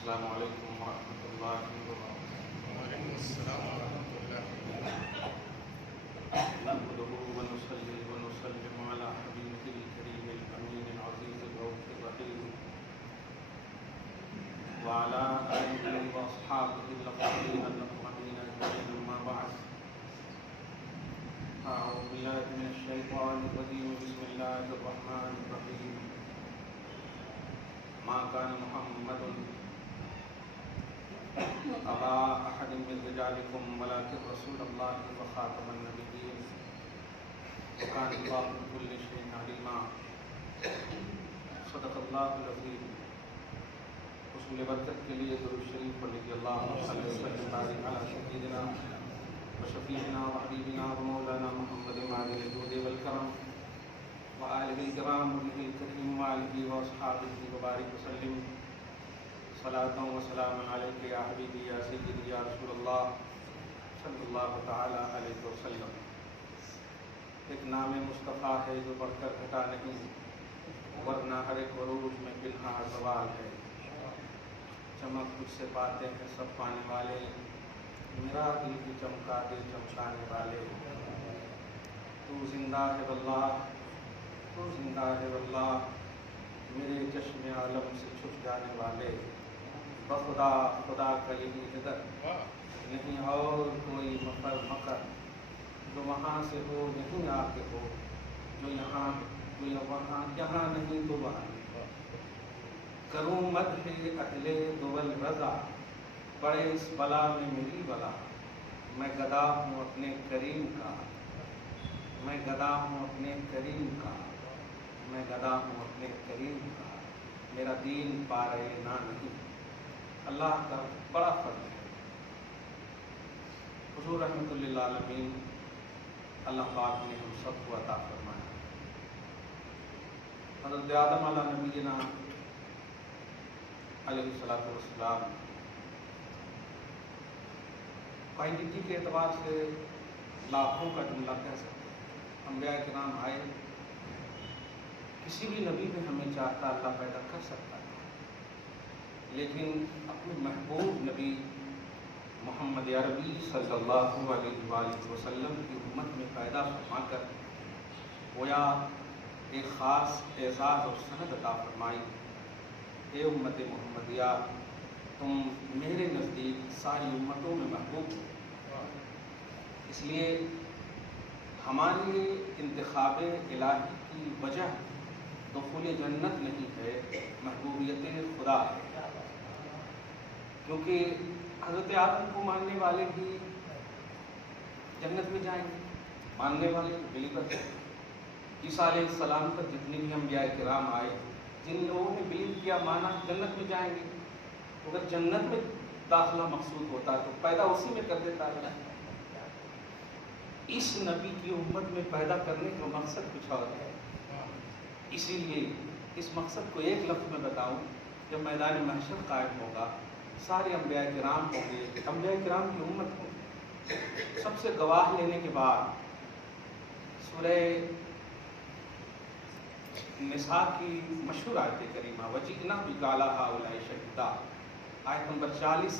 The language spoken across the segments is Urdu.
السلام علیکم ورحمۃ اللہ وبرکاتہ۔ وعلیکم السلام ورحمۃ اللہ۔ نحمده ونصلي ونسلم على حبيبه الكريم الأمين العزيز الرؤوف الرحيم وعلى آله وأصحابه الأفاضلين الأكرمين أجمعين، أما بعد، أعوذ بالله من الشيطان الرجيم، بسم الله الرحمن الرحيم۔ ما كان محمد أبا أحد من رجالكم ولكن رسول الله وخاتم النبيين وكان الله بكل شيء عليما۔ صدق الله العظيم۔ حصول برکت کے لیے درود شریف پڑھ لیجیے۔ اللهم صل وسلم وبارك على سيدنا وشفيعنا وحبيبنا ومولانا محمد وعلى الجود والكرم وآله الكرام وبه الكريم وآله وأصحابه وبارك وسلم صلاة وسلام عليك يا حبيبي يا سيدي يا رسول الله صلی اللہ تعالی علیہ وسلم۔ ایک نام مصطفیٰ ہے جو بڑھ کر گھٹا نہیں، ورنہ ہر ایک عروج میں پنہا زوال ہے۔ چمک تجھ سے پاتے ہیں سب پانے والے، میرا دل کی چمکا دے چمکانے والے۔ تو زندہ ہے واللہ، تو زندہ ہے واللہ، میرے چشم عالم سے چھپ جانے والے۔ بخدا خدا کا یہی حدر، نہیں اور کوئی مکر مکر، جو وہاں سے ہو نہیں آ کے ہو، جو یہاں وہاں، یہاں نہیں تو وہاں۔ کروں مدح اہل دول رضا، پڑے اس بلا میں میری بلا۔ میں گدا ہوں اپنے کریم کا، میں گدا ہوں اپنے کریم کا، میں گدا ہوں اپنے کریم کا۔ میرا دین پارے نہ نہیں، اللہ کا بڑا فضل ہے۔ حضور رحمۃ للعالمین اللہ پاک نے ہم سب کو عطا فرمایا۔ حضرت آدم علیہ نبینا علیہ السلام کوانٹٹی کے اعتبار سے لاکھوں کا جملہ کہہ سکتے ہیں۔ انبیاء کرام آئے، کسی بھی نبی میں ہمیں چاہتا اللہ پیدا کر سکتا ہے، لیکن اپنے محبوب نبی محمد عربی صلی اللہ علیہ وآلہ وسلم کی امت میں پیدا فرما کر گویا ایک خاص اعزاز اور سند عطا فرمائی۔ اے امت محمدیہ، تم میرے نزدیک ساری امتوں میں محبوب ہو، اس لیے ہمارے انتخاب الہی کی وجہ دخول جنت نہیں ہے، محبوبیت خدا ہے۔ کیونکہ حضرت آدم کو ماننے والے بھی جنت میں جائیں گے، ماننے والے بلیور ہیں۔ عیسیٰ علیہ السلام پر جتنے بھی انبیاء کرام آئے، جن لوگوں نے بلیو کیا، مانا، جنت میں جائیں گے۔ اگر جنت میں داخلہ مقصود ہوتا تو پیدا اسی میں کر دیتا ہے۔ اس نبی کی امت میں پیدا کرنے کا مقصد کچھ اور ہے۔ اسی لیے اس مقصد کو ایک لفظ میں بتاؤں، جب میدان محشر قائم ہوگا، سارے انبیاء کرام ہوں گے، انبیاء کرام کی امت ہوں گے۔ سب سے گواہ لینے کے بعد سورہ نساء کی مشہور آیت کریمہ وَجِئْنَا بِكَ عَلَىٰ هَٰؤُلَاءِ شَهِيدًا، آیت نمبر 40،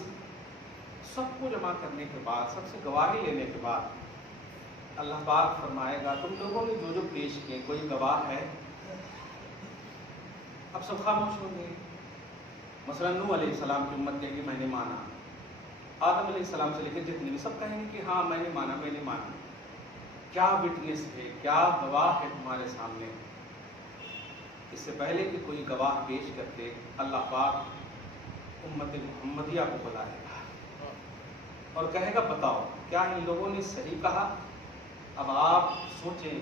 سب کو جمع کرنے کے بعد، سب سے گواہی لینے کے بعد اللہ پاک فرمائے گا تم لوگوں نے جو جو پیش کیے، کوئی گواہ ہے؟ اب سب خاموش ہوں گے۔ مثلا نوح علیہ السلام کی امت کہے گی میں نے مانا، آدم علیہ السلام سے لے کے جتنے بھی سب کہیں گے کہ ہاں میں نے مانا، میں نے مانا۔ کیا وٹنس ہے، کیا گواہ ہے تمہارے سامنے؟ اس سے پہلے کہ کوئی گواہ پیش کرتے، اللہ پاک امت محمدیہ کو بلائے گا اور کہے گا بتاؤ کیا ان لوگوں نے صحیح کہا؟ اب آپ سوچیں،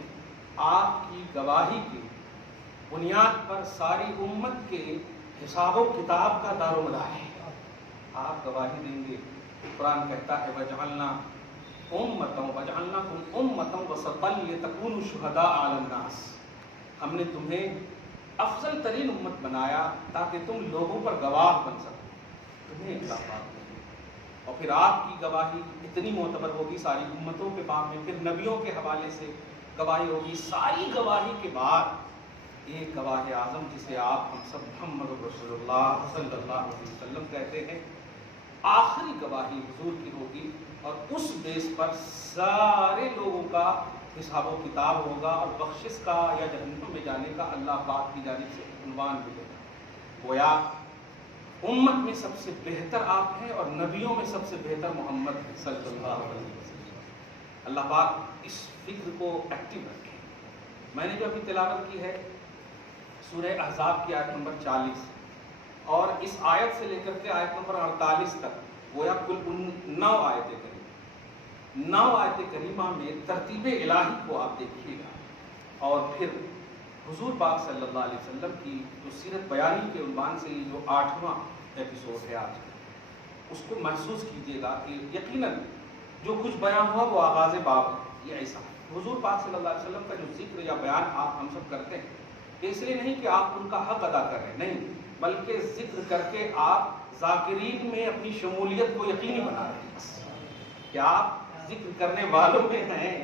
آپ کی گواہی کی بنیاد پر ساری امت کے حساب و کتاب کا دار و مدار ہے۔ آپ گواہی دیں گے۔ قرآن کہتا ہے وَجَعَلْنَاكُمْ أُمَّةً وَسَطًا لِتَكُونُوا شُهَدَاءَ عَلَى النَّاسِ، ہم نے تمہیں افضل ترین امت بنایا تاکہ تم لوگوں پر گواہ بن سکو، تمہیں اختلافات نہیں۔ اور پھر آپ کی گواہی اتنی معتبر ہوگی ساری امتوں کے باب میں، پھر نبیوں کے حوالے سے گواہی ہوگی۔ ساری گواہی کے بعد ایک گواہ اعظم جسے آپ ہم سب محمد رسول اللہ صلی اللہ علیہ وسلم کہتے ہیں، آخری گواہی حضور کی ہوگی، اور اس بیس پر سارے لوگوں کا حساب و کتاب ہوگا، اور بخشش کا یا جہنم میں جانے کا اللہ پاک کی جانب سے عنوان ملے گا۔ گویا امت میں سب سے بہتر آپ ہیں، اور نبیوں میں سب سے بہتر محمد صلی اللہ علیہ وسلم۔ اللہ پاک اس فکر کو ایکٹیو رکھے۔ میں نے جو ابھی تلاوت کی ہے سورہ احزاب کی آیت نمبر 40 اور اس آیت سے لے کر کے آیت نمبر 48 تک، گویا کل 9 آیتیں کریمہ، 9 آیت کریمہ میں ترتیب الہی کو آپ دیکھیے گا، اور پھر حضور پاک صلی اللہ علیہ وسلم کی جو سیرت بیانی کے عنوان سے یہ جو 8واں ایپیسوڈ ہے آج کا، اس کو محسوس کیجیے گا کہ یقیناً جو کچھ بیان ہوا وہ آغاز باب ہے۔ یہ ایسا حضور پاک صلی اللہ علیہ وسلم کا جو ذکر یا بیان آپ ہم سب کرتے ہیں، اس لیے نہیں کہ آپ ان کا حق ادا کر رہے ہیں، نہیں، بلکہ ذکر کر کے آپ ذاکرین میں اپنی شمولیت کو یقینی بنا رہے ہیں، بس کہ آپ ذکر کرنے والوں میں ہیں،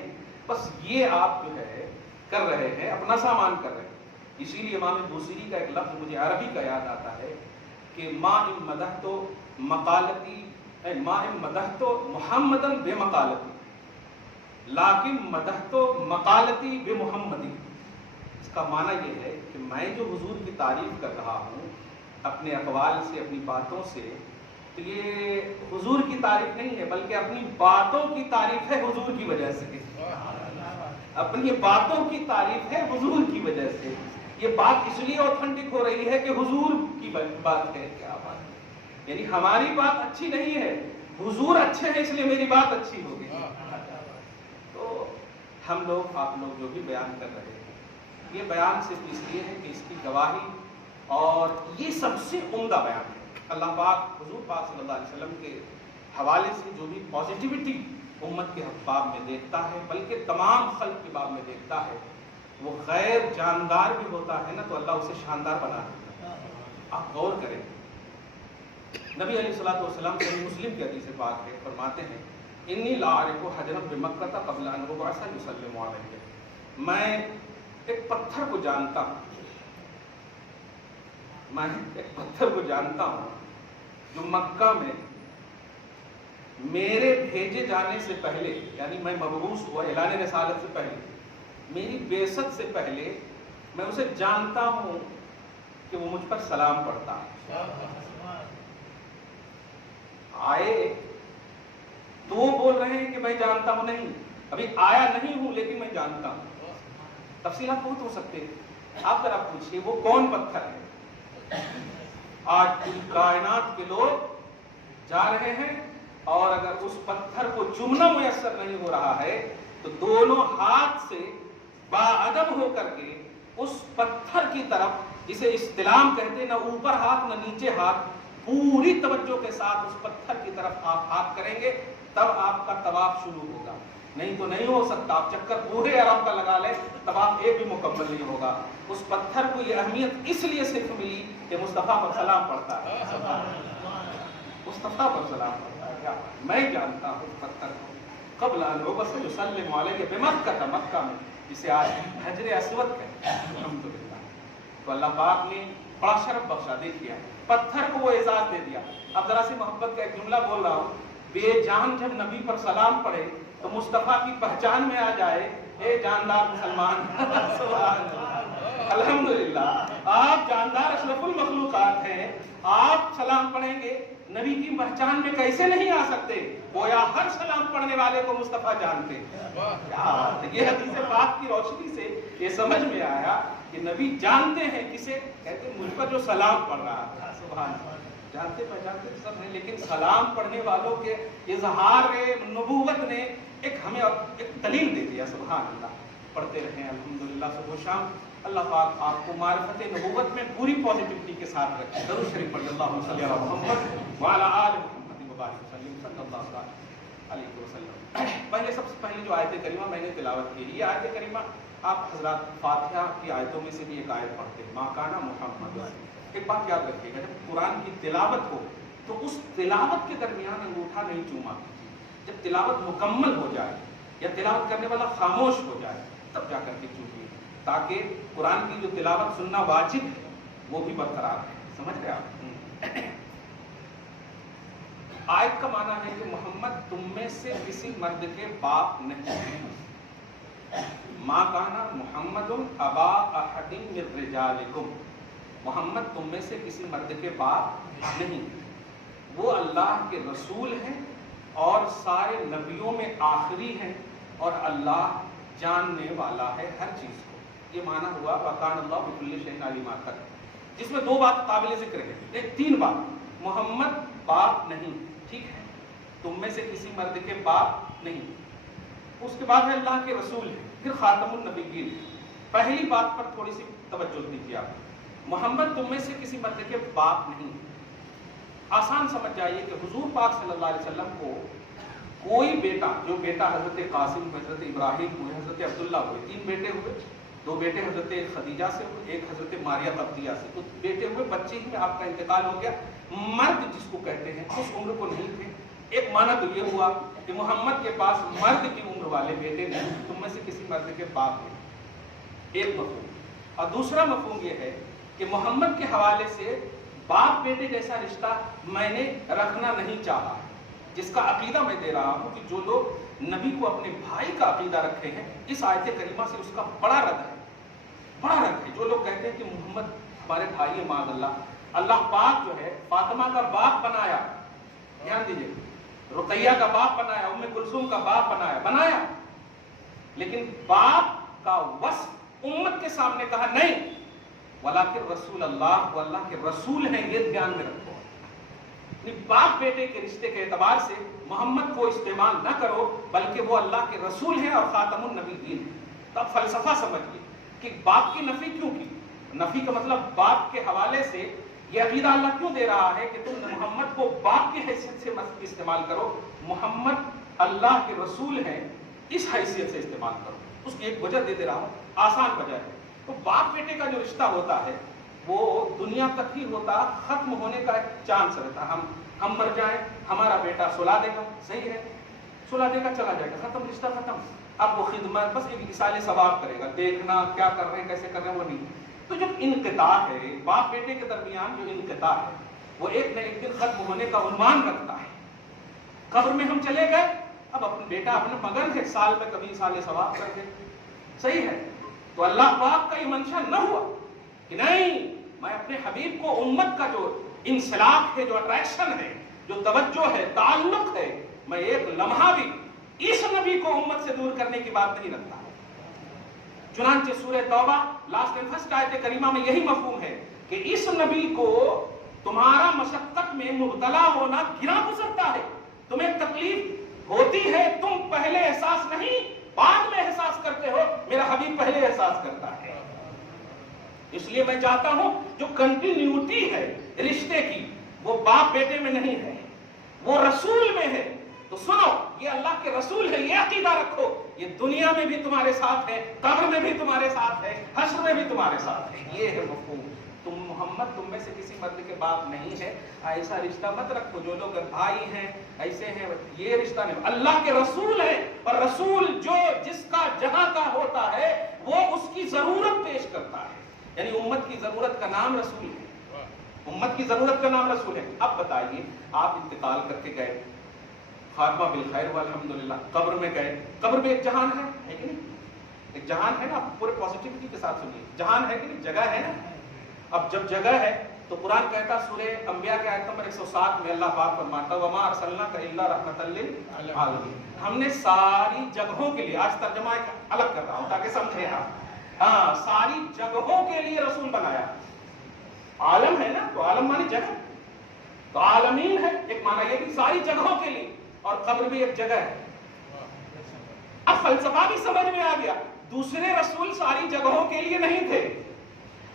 بس یہ آپ جو ہے کر رہے ہیں، اپنا سامان کر رہے ہیں۔ اسی لیے امام بوصیری کا ایک لفظ مجھے عربی کا یاد آتا ہے کہ ما ان مدحت مقالتی، ما ان مدحت محمدن بے مقالتی لیکن مدحت مقالتی بے محمدی۔ اس کا معنی یہ ہے کہ میں جو حضور کی تعریف کر رہا ہوں اپنے اقوال سے، اپنی باتوں سے، تو یہ حضور کی تعریف نہیں ہے، بلکہ اپنی باتوں کی تعریف ہے حضور کی وجہ سے، اپنی باتوں کی تعریف ہے حضور کی وجہ سے۔ یہ بات اس لیے اوتھینٹک ہو رہی ہے کہ حضور کی بات ہے۔ کیا بات ہے، یعنی ہماری بات اچھی نہیں ہے، حضور اچھے ہیں اس لیے میری بات اچھی ہوگی۔ تو ہم لوگ، آپ لوگ جو بھی بیان کر رہے ہیں، یہ بیان صرف اس لیے ہے کہ اس کی گواہی، اور یہ سب سے عمدہ بیان ہے۔ اللہ پاک حضور پاک صلی اللہ علیہ وسلم کے حوالے سے جو بھی پازیٹیوٹی امت کے باب میں دیکھتا ہے، بلکہ تمام خلق کے باب میں دیکھتا ہے، وہ غیر جاندار بھی ہوتا ہے نا تو اللہ اسے شاندار بنا دیتا ہے۔ آپ غور کریں، نبی علیہ الصلوۃ والسلام صحیح مسلم کی حدیث پاک ہے، فرماتے ہیں انی لا اعرف حجرا بمکہ قبل ان ابعث یسلم علیہ، میں ایک پتھر کو جانتا ہوں، میں ایک پتھر کو جانتا ہوں جو مکہ میں میرے بھیجے جانے سے پہلے، یعنی میں مبعوث ہوا اعلان رسالت سے پہلے، میری بعثت سے پہلے، میں اسے جانتا ہوں کہ وہ مجھ پر سلام پڑھتا ہے۔ آئے تو وہ بول رہے ہیں کہ میں جانتا ہوں، نہیں، ابھی آیا نہیں ہوں لیکن میں جانتا ہوں۔ تفصیلات بہت ہو سکتے ہیں، آپ ذرا پوچھئے وہ کون پتھر ہے؟ آج پوری کائنات کے لوگ جا رہے ہیں، اور اگر اس پتھر کو چومنا میسر نہیں ہو رہا ہے تو دونوں ہاتھ سے باادب ہو کر کے اس پتھر کی طرف، جسے استلام کہتے ہیں، نہ اوپر ہاتھ نہ نیچے ہاتھ، پوری توجہ کے ساتھ اس پتھر کی طرف آپ ہاتھ کریں گے، تب آپ کا طواف شروع ہوگا، نہیں تو نہیں ہو سکتا۔ آپ چکر پورے عرب کا لگا لیں، طواف ایک بھی مکمل نہیں ہوگا۔ اس پتھر کو یہ اہمیت اس لیے صرف ملی کہ مصطفیٰ پر سلام پڑھتا ہے، مصطفیٰ پر سلام پڑھتا ہے۔ کیا میں جانتا ہوں اس پتھر کو قبل ان ابعث یسلم علیہ بمکہ، مکہ میں، جسے آج حجر اسود کہتے ہیں، الحمدللہ۔ تو اللہ پاک نے بڑا شرف بخشا، دیکھیا پتھر کو وہ اعزاز دے دیا۔ اب ذرا سی محبت کا ایک جملہ بول رہا ہوں، بے جان جب نبی پر سلام پڑھے تو مصطفیٰ کی پہچان میں آ جائے، اے جاندار مسلمان، سبحان اللہ، الحمدللہ، آپ جاندار اشرف المخلوقات ہیں، آپ سلام پڑھیں گے، نبی کی پہچان میں کیسے نہیں آ سکتے؟ گویا ہر سلام پڑھنے والے کو مصطفیٰ جانتے ہیں۔ یہ حدیث پاک کی روشنی سے یہ سمجھ میں آیا کہ نبی جانتے ہیں کسے کہتے ہیں، مجھ پر جو سلام پڑھ رہا تھا، سبحان اللہ، جانتے پہچانتے سب ہیں، لیکن سلام پڑھنے والوں کے اظہار نبوت نے ایک ہمیں ایک دلیل دے دیا، سبحان اللہ۔ پڑھتے رہیں الحمدللہ صبح و شام۔ اللہ پاک آپ کو معرفت نبوت میں پوری پازیٹیوٹی کے ساتھ رکھے۔ درود شریف پڑھیں، اللہم صلی علی محمد وعلی آل محمد وبارک وسلم صلی اللہ علیہ وسلم۔ پہلے سب سے پہلے جو آیت کریمہ میں نے تلاوت کی، یہ آیت کریمہ آپ حضرات فاتحہ کی آیتوں میں سے بھی ایک آیت پڑھتے ہیں، ما کان محمد۔ ایک بات یاد رکھیے گا، جب قرآن کی تلاوت ہو تو اس تلاوت کے درمیان انگوٹھا نہیں چوما کیجیے۔ جب تلاوت مکمل ہو جائے یا تلاوت کرنے والا خاموش ہو جائے تب جا کر کے چومیے۔ تاکہ قرآن کی جو تلاوت سننا واجب ہے وہ بھی برقرار ہے. سمجھ گئے آپ؟ آیت کا معنی ہے کہ محمد تم میں سے کسی مرد کے باپ نہیں ہیں. ما کان محمد ابا احد من رجالکم، محمد تم میں سے کسی مرد کے باپ نہیں. وہ اللہ کے رسول ہیں اور سارے نبیوں میں آخری ہیں اور اللہ جاننے والا ہے ہر چیز کو. یہ معنی ہوا وَكَانَ اللَّهُ بِكُلِّ شَيْءٍ عَلِيمًا تک، جس میں دو بات قابل ذکر ہے. ایک تین بات، محمد باپ نہیں، ٹھیک ہے، تم میں سے کسی مرد کے باپ نہیں. اس کے بعد ہے اللہ کے رسول ہے، پھر خاتم النبیین. پہلی بات پر تھوڑی سی توجہ دیجیے آپ. محمد تم میں سے کسی مرد کے باپ نہیں. آسان سمجھ جائیے کہ حضور پاک صلی اللہ علیہ وسلم کو کوئی بیٹا، جو بیٹا حضرت قاسم، حضرت ابراہیم ہوئے، حضرت عبداللہ ہوئے، تین بیٹے ہوئے، دو بیٹے حضرت خدیجہ سے ہوئے، ایک حضرت ماریہ قبطیہ سے، تو بیٹے ہوئے، بچے ہی میں آپ کا انتقال ہو گیا. مرد جس کو کہتے ہیں اس عمر کو نہیں تھے. ایک معنی تو یہ ہوا کہ محمد کے پاس مرد کی عمر والے بیٹے نہیں، تم میں سے کسی مرد کے باپ ہیں. ایک مفہوم. اور دوسرا مفہوم یہ ہے کہ محمد کے حوالے سے باپ بیٹے جیسا رشتہ میں نے رکھنا نہیں چاہا. جس کا عقیدہ میں دے رہا ہوں کہ جو لوگ نبی کو اپنے بھائی کا عقیدہ رکھے ہیں، اس آیت کریمہ سے اس کا بڑا رد ہے، بڑا رد ہے. جو لوگ کہتے ہیں کہ محمد ہمارے بھائی ہیں، معاذ اللہ، اللہ پاک جو ہے فاطمہ کا باپ بنایا، دھیان دیجیے، رقیہ کا باپ بنایا، ام کلثوم کا باپ بنایا، لیکن باپ کا وصف امت کے سامنے کہا نہیں، ولیکن رسول اللہ، وہ اللہ کے رسول ہیں، یہ دھیان میں رکھو. باپ بیٹے کے رشتے کے اعتبار سے محمد کو استعمال نہ کرو، بلکہ وہ اللہ کے رسول ہیں اور خاتم النبیین ہیں. تب فلسفہ سمجھیے کہ باپ کی نفی کیوں کی. نفی کا مطلب باپ کے حوالے سے یہ عقیدہ اللہ کیوں دے رہا ہے کہ تم محمد کو باپ کی حیثیت سے مت استعمال کرو، محمد اللہ کے رسول ہیں اس حیثیت سے استعمال کرو. اس کی ایک وجہ دے رہا ہوں، آسان وجہ ہے. تو باپ بیٹے کا جو رشتہ ہوتا ہے وہ دنیا تک ہی ہوتا، ختم ہونے کا ایک چانس رہتا. ہم مر جائیں، ہمارا بیٹا سلا دے گا، صحیح ہے، سلا دے گا، چلا جائے گا، ختم، رشتہ ختم. اب وہ خدمت بس ایک ایصال ثواب کرے گا، دیکھنا کیا کر رہے ہیں، کیسے کر رہے ہیں، وہ نہیں. تو جو انقطاع ہے باپ بیٹے کے درمیان، جو انقطاع ہے وہ ایک نہ ایک دن ختم ہونے کا عنوان رکھتا ہے. قبر میں ہم چلے گئے، اب اپنا بیٹا اپنا مگن ہے، سال میں کبھی ایصال ثواب کر دے، صحیح ہے. تو اللہ پاک کا یہ منشا نہ ہوا کہ نہیں، میں اپنے حبیب کو امت کا جو انسلاک ہے، جو اٹریکشن ہے، جو توجہ ہے، تعلق ہے، میں ایک لمحہ بھی اس نبی کو امت سے دور کرنے کی بات نہیں رکھتا. چنانچہ سورہ توبہ لاسٹ اینڈ فرسٹ آیت کریمہ میں یہی مفہوم ہے کہ اس نبی کو تمہارا مشقت میں مبتلا ہونا گرا گزرتا ہے، تمہیں تکلیف ہوتی ہے، تم پہلے احساس نہیں بعد میں احساس کرتے ہو، میرا حبیب پہلے احساس کرتا ہے. اس لیے میں چاہتا ہوں جو کنٹینیوٹی ہے رشتے کی وہ باپ بیٹے میں نہیں ہے، وہ رسول میں ہے. تو سنو، یہ اللہ کے رسول ہے، یہ عقیدہ رکھو، یہ دنیا میں بھی تمہارے ساتھ ہے، قبر میں بھی تمہارے ساتھ ہے، حشر میں بھی تمہارے ساتھ ہے. یہ ہے مفہوم. تم محمد تم میں سے کسی مرد کے باپ نہیں ہے، ایسا رشتہ مت رکھو. جو لوگ بھائی ہیں ایسے ہیں، یہ رشتہ نہیں. اللہ کے رسول ہے، اور رسول جو جس کا جہاں کا ہوتا ہے وہ اس کی ضرورت پیش کرتا ہے. یعنی امت کی ضرورت کا نام رسول ہے، امت کی ضرورت کا نام رسول ہے. اب بتائیے، آپ انتقال کر کے گئے، خاتمہ بالخیر والحمدللہ، قبر میں گئے، قبر میں ایک جہان ہے کہ نہیں؟ ایک جہان ہے نا. آپ پورے پازیٹیوٹی کے ساتھ سنیے، جہان ہے کہ نہیں؟ جگہ ہے نا. اب جب جگہ ہے تو قرآن کہتا سورہ انبیاء کے آیت نمبر 107 میں اللہ پاک فرماتا وَمَا أَرْسَلْنَاكَ إِلَّا رَحْمَةً لِّلْعَالَمِينَ. ہم نے ساری جگہوں کے لیے، آج ترجمہ ایک الگ کر رہا ہوں تاکہ سمجھیں آپ، ہاں، ساری جگہوں کے لیے رسول بنایا. عالم ہے نا، تو عالم مانی جگہ، تو عالمین ہے ایک معنی یہ کہ ساری جگہوں کے لیے، اور قبر بھی ایک جگہ ہے. اب فلسفہ بھی سمجھ میں آ گیا. دوسرے رسول ساری جگہوں کے لیے نہیں تھے،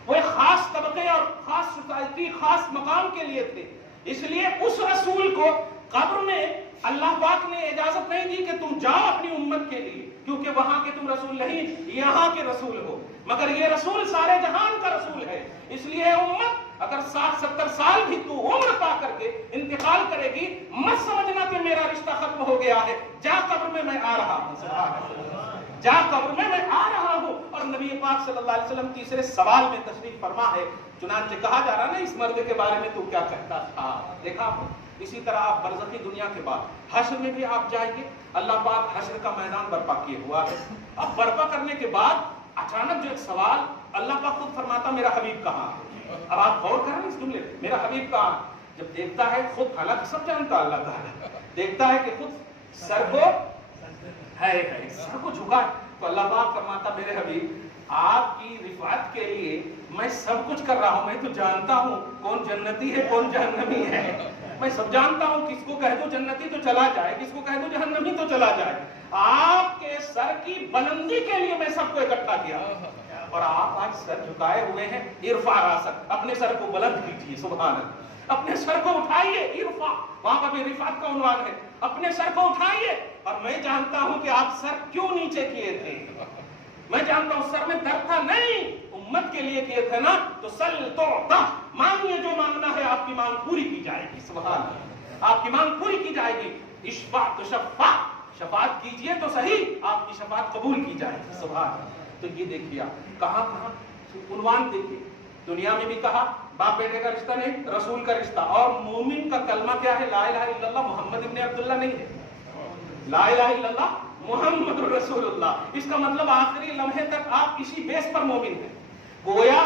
وہ ایک خاص طبقے اور خاص سوسائٹی، خاص مقام کے لیے تھے. اس لیے اس رسول کو قبر میں اللہ پاک نے اجازت نہیں دی کہ تم جاؤ اپنی امت کے لیے، کیونکہ وہاں کے تم رسول نہیں، یہاں کے رسول ہو. مگر یہ رسول سارے جہان کا رسول ہے. اس لیے امت اگر 60-70 سال بھی تو عمر پا کر کے انتقال کر کرے گی مت سمجھنا کہ میرا رشتہ ختم ہو گیا ہے، جا قبر میں آ رہا ہوں، سبحان اللہ، جا قبر میں آ رہا ہوں۔ اور نبی پاک صلی اللہ علیہ وسلم تیسرے سوال میں تشریف فرما ہے، چنانچہ کہا جا رہا نا اس مرد کے بارے میں تو کیا کہتا تھا، دیکھا آپ نے۔ اسی طرح آپ برزخی دنیا کے بعد حشر میں بھی آپ جائیں گے، اللہ پاک حشر کا میدان برپا کیے ہوا ہے۔ اب برپا کرنے کے بعد اچانک جو ایک سوال، اللہ پاک خود فرماتا میرا حبیب کہاں ہے؟ اب آپ غور کریں اس جملے، میرا حبیب کہاں؟ جب دیکھتا ہے خود، حالانکہ سب جانتا اللہ تعالیٰ، دیکھتا ہے کہ خود سر کو سر کو جھکا، تو اللہ پاک فرماتا میرے حبیب آپ کی رفعت کے لیے میں سب کچھ کر رہا ہوں، میں تو جانتا ہوں کون جنتی ہے کون جہنمی ہے، میں سب جانتا ہوں، کس کو کہہ دو جنتی تو چلا جائے، کس کو کہہ دو جہنمی تو چلا جائے، آپ کے سر کی بلندی کے لیے میں سب کو اکٹھا کیا، اور آپ آج سر جھکائے ہوئے ہیں۔ ارفع راسک، اپنے سر کو بلند کیجیے، سبحان اللہ، اپنے سر کو اٹھائیے، ارفع، وہاں پر بھی رفعت کا عنوان ہے، اپنے سر کو اٹھائیے۔ اور میں جانتا ہوں کہ آپ سر کیوں نیچے کیے تھے، میں جانتا ہوں سر میں درد تھا، نہیں، امت کے لیے کیے تھے نا، تو سل تعطى، مانگیے جو مانگنا ہے، آپ کی مانگ پوری کی جائے گی، سبحان اللہ، آپ کی مانگ پوری کی جائے گی۔ اشفع تشفع، شفاعت کیجئے تو صحیح، آپ کی شفاعت قبول کی جائے گی، سبحان اللہ۔ تو یہ دیکھیے آپ کہاں کہاں عنوان دیکھیے، دنیا میں بھی کہا باپ بیٹے کا رشتہ نہیں، رسول کا رشتہ، اور مومن کا کلمہ کیا ہے؟ لا الہ الا اللہ محمد ابن عبداللہ نہیں ہے، لا الہ الا اللہ محمد رسول اللہ، اس کا مطلب آخری لمحے تک آپ اسی بیس پر مومن ہیں۔ گویا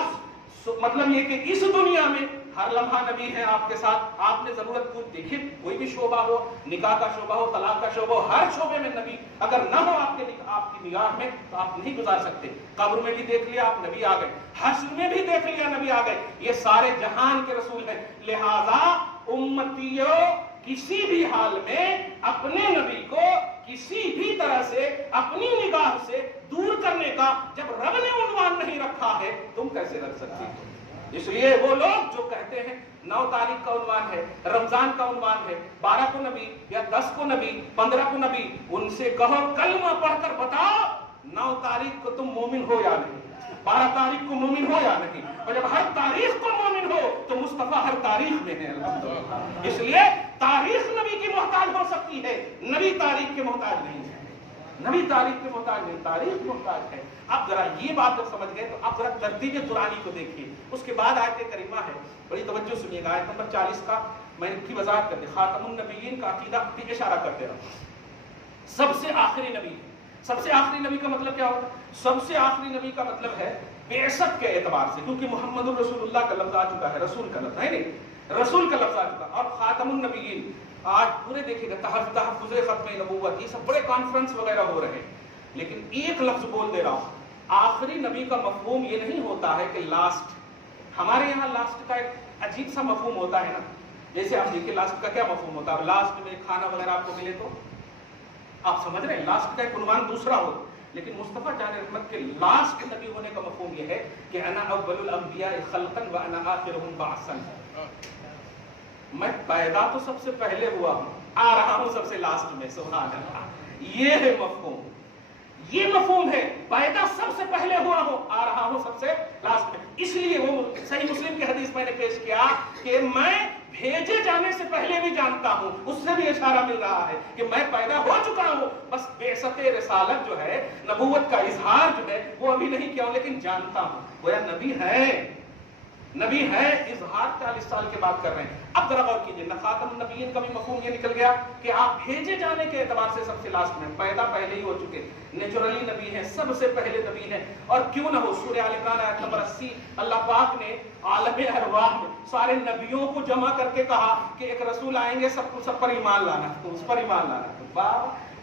مطلب یہ کہ اس دنیا میں ہر لمحہ نبی ہے آپ کے ساتھ، آپ نے ضرورت کو دیکھے، کوئی بھی شعبہ ہو، نکاح کا شعبہ ہو، طلاق کا شعبہ ہو، ہر شعبے میں نبی اگر نہ ہو آپ کی نگاہ میں تو آپ نہیں گزار سکتے۔ قبر میں بھی دیکھ لیا آپ نبی آ گئے، حشر میں بھی دیکھ لیا نبی آ گئے، یہ سارے جہان کے رسول ہیں، لہذا امتیوں کسی بھی حال میں اپنے نبی کو کسی بھی طرح سے اپنی نگاہ سے دور کرنے کا جب رب نے عنوان نہیں رکھا ہے، تم کیسے رکھ سکتے ہو؟ اس لیے وہ لوگ جو کہتے ہیں 9 تاریخ کا عنوان ہے، رمضان کا عنوان ہے، 12 کو نبی یا 10 کو نبی، 15 کو نبی، ان سے کہو کلمہ پڑھ کر بتاؤ 9 تاریخ کو تم مومن ہو یا نہیں، 12 تاریخ کو مومن ہو یا نہیں، اور جب ہر تاریخ کو مومن ہو تو مصطفیٰ ہر تاریخ میں ہے، الحمدللہ۔ اس لیے تاریخ نبی کی محتاج ہو سکتی ہے، نبی تاریخ کے محتاج نہیں ہے، نبی تاریخ کے محتاج نہیں، تاریخ محتاج ہے۔ اب ذرا یہ بات جب سمجھ گئے تو اب ذرا ترتیب قرآنی کو دیکھیے، اس کے بعد آیت کریمہ ہے، بڑی توجہ سنیے گا، آیت نمبر 40 کا میں ان کی وضاحت کر دیں، خاتم النبیین کا عقیدہ بھی اشارہ کرتے رہا، سب سے آخری نبی، سب سے آخری نبی کا مطلب کیا ہوتا ہے؟ سب سے آخری نبی کا مطلب ہے بعثت کے اعتبار سے، کیونکہ محمد الرسول اللہ کا لفظ آ چکا ہے، رسول کا لفظ نہیں، رسول کا لفظ آ چکا، اور خاتم النبیین آج پورے دیکھیں گا، تحفظ ختم نبوت، یہ سب بڑے کانفرنس وغیرہ ہو رہے ہیں، لیکن ایک لفظ بول دے رہا ہوں، آخری نبی کا مفہوم یہ نہیں ہوتا ہے کہ لاسٹ، ہمارے یہاں لاسٹ کا ایک عجیب سا مفہوم ہوتا ہے نا، جیسے آپ دیکھیں لاسٹ کا کیا مفہوم ہوتا ہے، لاسٹ میں کھانا وغیرہ آپ کو ملے تو آپ سمجھ رہے ہیں لاسٹ کا ایک عنوان دوسرا ہو، لیکن مصطفیٰ جان رحمت کے لاسٹ نبی ہونے کا مفہوم یہ ہے کہ انا اول الانبیاء خلقا وانا آخرهم بعثا، میں پیدا تو سب سے پہلے ہوا ہوں، آ رہا ہوں سب سے لاسٹ میں، سبحان اللہ، یہ ہے مفہوم، یہ مفہوم ہے، پیدا سب سے پہلے ہوا ہوں، آ رہا ہوں سب سے لاسٹ میں۔ اس لیے وہ صحیح مسلم کی حدیث میں نے پیش کیا کہ میں بھیجے جانے سے پہلے بھی جانتا ہوں، اس سے بھی اشارہ مل رہا ہے کہ میں پیدا ہو چکا ہوں، بس بعثت رسالت جو ہے، نبوت کا اظہار جو ہے وہ ابھی نہیں کیا ہوں، لیکن جانتا ہوں، گویا نبی ہے، نبی ہے، اظہار 40 سال کے بعد کر رہے ہیں۔ اب ذرا غور کیجیے، خاتم النبیین کا بھی مفہوم یہ نکل گیا کہ آپ بھیجے جانے کے اعتبار سے سب سے لاسٹ میں، پیدا پہلے ہی ہو چکے، نیچرلی نبی ہیں، سب سے پہلے نبی ہیں، اور کیوں نہ ہو، سورہ آل عمران آیت نمبر 80 اللہ پاک نے عالم ارواح میں سارے نبیوں کو جمع کر کے کہا کہ ایک رسول آئیں گے، سب پر ایمان لانا، تو اس پر ایمان لانا،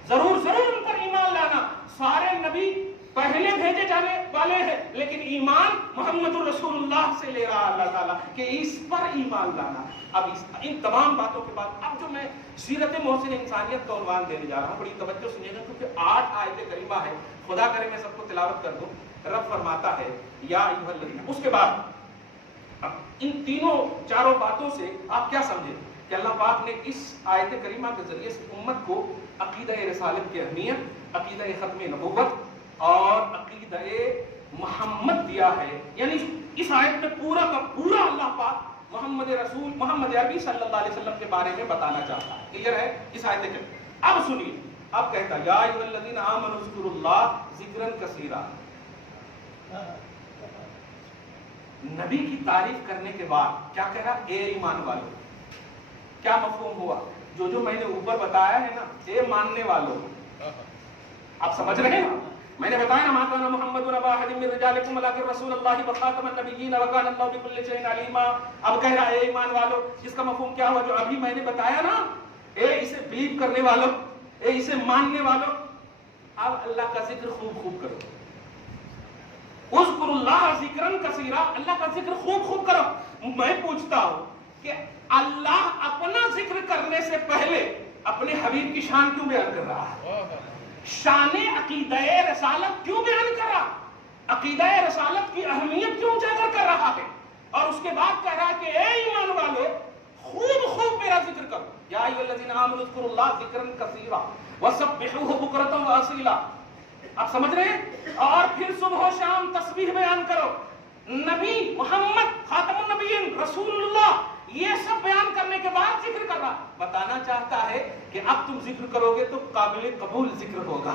ضرور ضرور ان پر ایمان لانا، سارے نبی پہلے بھیجے جانے والے ہیں، لیکن ایمان محمد الرسول اللہ سے لے رہا اللہ تعالیٰ کہ اس پر ایمان لانا۔ اب ان تمام باتوں کے بعد اب جو میں سیرت محسن انسانیت کا عنوان دینے جا رہا ہوں، بڑی توجہ سنیے گا، کیونکہ 8 آیت کریمہ ہے، خدا کرے میں سب کو تلاوت کر دوں۔ رب فرماتا ہے یا ایھا الذین، اس کے بعد اب ان تینوں چاروں باتوں سے آپ کیا سمجھیں کہ اللہ پاک نے اس آیت کریمہ کے ذریعے سے امت کو عقیدہ رسالت کی اہمیت، عقیدہ ختم نبوت اور عقیدہ محمد دیا ہے، یعنی اس آیت میں پورا کا پورا اللہ پاک محمد عربی صلی اللہ علیہ وسلم کے بارے میں بتانا چاہتا ہے. کلیئر ہے اس آیت کے. اب سنیے، اب کہتا ہے یا ایھا الذین آمنوا اذکروا اللہ ذکرا کثیرا. نبی کی تعریف کرنے کے بعد کیا کہہ رہا؟ اے ایمان والو. کیا مفہوم ہوا؟ جو میں نے اوپر بتایا ہے نا، اے ماننے والو. آپ سمجھ رہے ہیں نا؟ میں نے بتایا نا، ما کان محمد ابا احد من رجالکم ولکن رسول اللہ وخاتم النبیین وکان اللہ بکل شیء علیما. اب کہہ رہا ہے اے ایمان والو. اس کا مفہوم کیا ہوا؟ جو ابھی میں نے بتایا نا، اے اسے بلیو کرنے والو، اے اسے ماننے والو. اب اللہ کا ذکر خوب کرو. اذکروا اللہ ذکرا کثیرا. اللہ کا ذکر خوب کرو. میں پوچھتا ہوں کہ اللہ اپنا ذکر کرنے سے پہلے اپنے حبیب کی شان کیوں بیان کر رہا ہے؟ شان عقیدہ رسالت کیوں بیان کر رہا؟ عقیدہ رسالت کی اہمیت کیوں اجاگر کر رہا ہے؟ اور اس کے بعد کہہ رہا ہے کہ اے ایمان والو خوب میرا ذکر کرو. یا ایھا الذین آمنوا اذکروا اللہ ذکرا کثیرا وسبحوہ بکرۃ واصیلا. آپ سمجھ رہے ہیں؟ اور پھر صبح و شام تسبیح بیان کرو. نبی محمد خاتم النبیین رسول اللہ یہ سب بیان کرنے کے بعد ذکر کر رہا. بتانا چاہتا ہے کہ اب تم ذکر کرو گے تو قابل قبول ذکر ہوگا.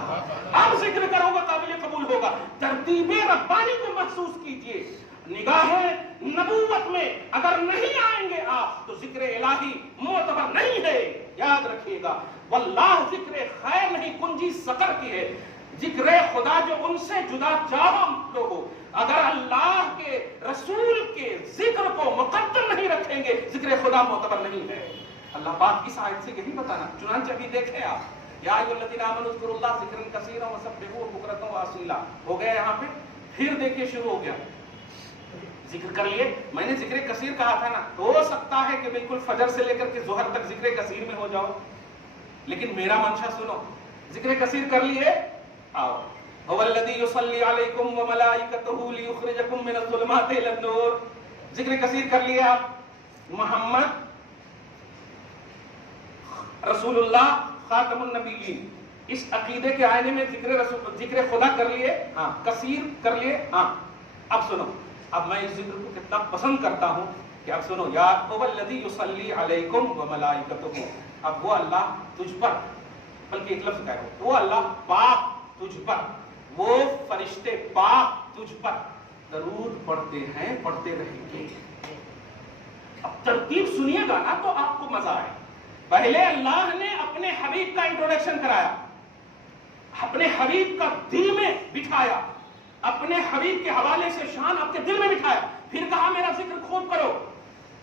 اب ذکر کرو گے قابل قبول ہوگا. ترتیب ربانی کو محسوس کیجئے. نگاہ نبوت میں اگر نہیں آئیں گے آپ تو ذکر الہی معتبر نہیں ہے. یاد رکھیے گا، واللہ ذکر خیر نہیں، کنجی سقر کی ہے. ذکر خدا جو ان سے جدا چاہو لوگوں، اگر اللہ کے رسول کے ذکر کو مقدم نہیں رکھیں گے ذکر خدا معتبر نہیں ہے. اللہ پاک اس آیت سے یہی بتانا. چنانچہ ابھی دیکھیں آپ، یا ایھا الذین آمنوا اذکروا اللہ ذکرا کثیرا وسبحوہ بکرۃ واصیلا ہو گیا. یہاں پہ پھر دیکھیے شروع ہو گیا. ذکر کر لیے. میں نے ذکر کثیر کہا تھا نا، ہو سکتا ہے کہ بالکل فجر سے لے کر کے ظہر تک ذکر کثیر میں ہو جاؤ، لیکن میرا منشا سنو. ذکر کثیر کر لیے. آؤ، هو الذی یصلی علیکم وملائکتہ لیخرجکم من الظلمات الی النور. ذکر کثیر کر لیے آپ. محمد رسول اللہ خاتم النبیین، اس عقیدے کے آئینے میں ذکر خدا کر لیے. ہاں، کثیر کر لیے. ہاں، اب سنو، اب میں اس ذکر کو کتنا پسند کرتا ہوں کہ اب سنو، یا هو الذی یصلی علیکم وملائکتہ. اب وہ اللہ تجھ پر، بلکہ ایک لفظ کہہ رہا ہوں، وہ اللہ پاک تجھ پر، وہ فرشتے پاک تجھ پر درود پڑھتے ہیں، پڑھتے رہیں گے. اب ترتیب سنیے گا نا تو آپ کو مزہ آئے. پہلے اللہ نے اپنے حبیب کا انٹروڈکشن کرایا، اپنے حبیب کا دل میں بٹھایا، اپنے حبیب کے حوالے سے شان آپ کے دل میں بٹھایا. پھر کہا میرا ذکر خوب کرو.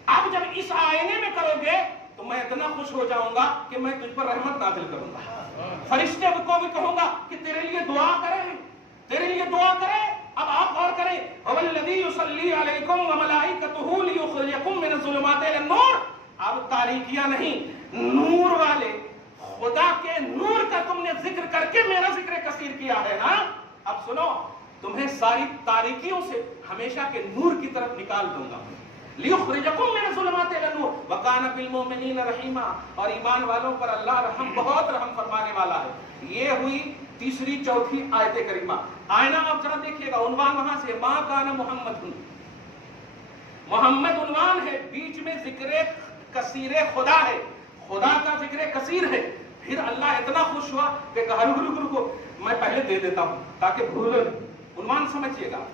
اب جب اس آئینے میں کرو گے تو میں اتنا خوش ہو جاؤں گا کہ میں تجھ پر رحمت نازل کروں گا. فرشتے کو بھی کہوں گا کہ تیرے لیے دعا کریں، تیرے لیے دعا کریں. اب آپ غور کریں، هو الذی یصلی علیکم وملائکتہ لیخرجکم من الظلمات الی النور. اب تاریکیاں نہیں، نور والے خدا کے نور کا تم نے ذکر کر کے میرا ذکر کثیر کیا ہے نا. اب سنو، تمہیں ساری تاریکیوں سے ہمیشہ کے نور کی طرف نکال دوں گا. لیخرجکم من الظلمات الی النور وکان بالمؤمنین رحیما. اور ایمان والوں پر اللہ بہت رحم فرمانے والا ہے. یہ ہوئی تیسری چوتھی آیت کریمہ. آئینہ آپ ذرا دیکھیے گا، عنوان وہاں سے ما کان محمد. محمد عنوان ہے، بیچ میں ذکر کثیر خدا ہے، خدا کا ذکر کثیر ہے. پھر اللہ اتنا خوش ہوا کہ کہا رکو میں پہلے دے دیتا ہوں تاکہ بھولو. عنوان سمجھیے گا،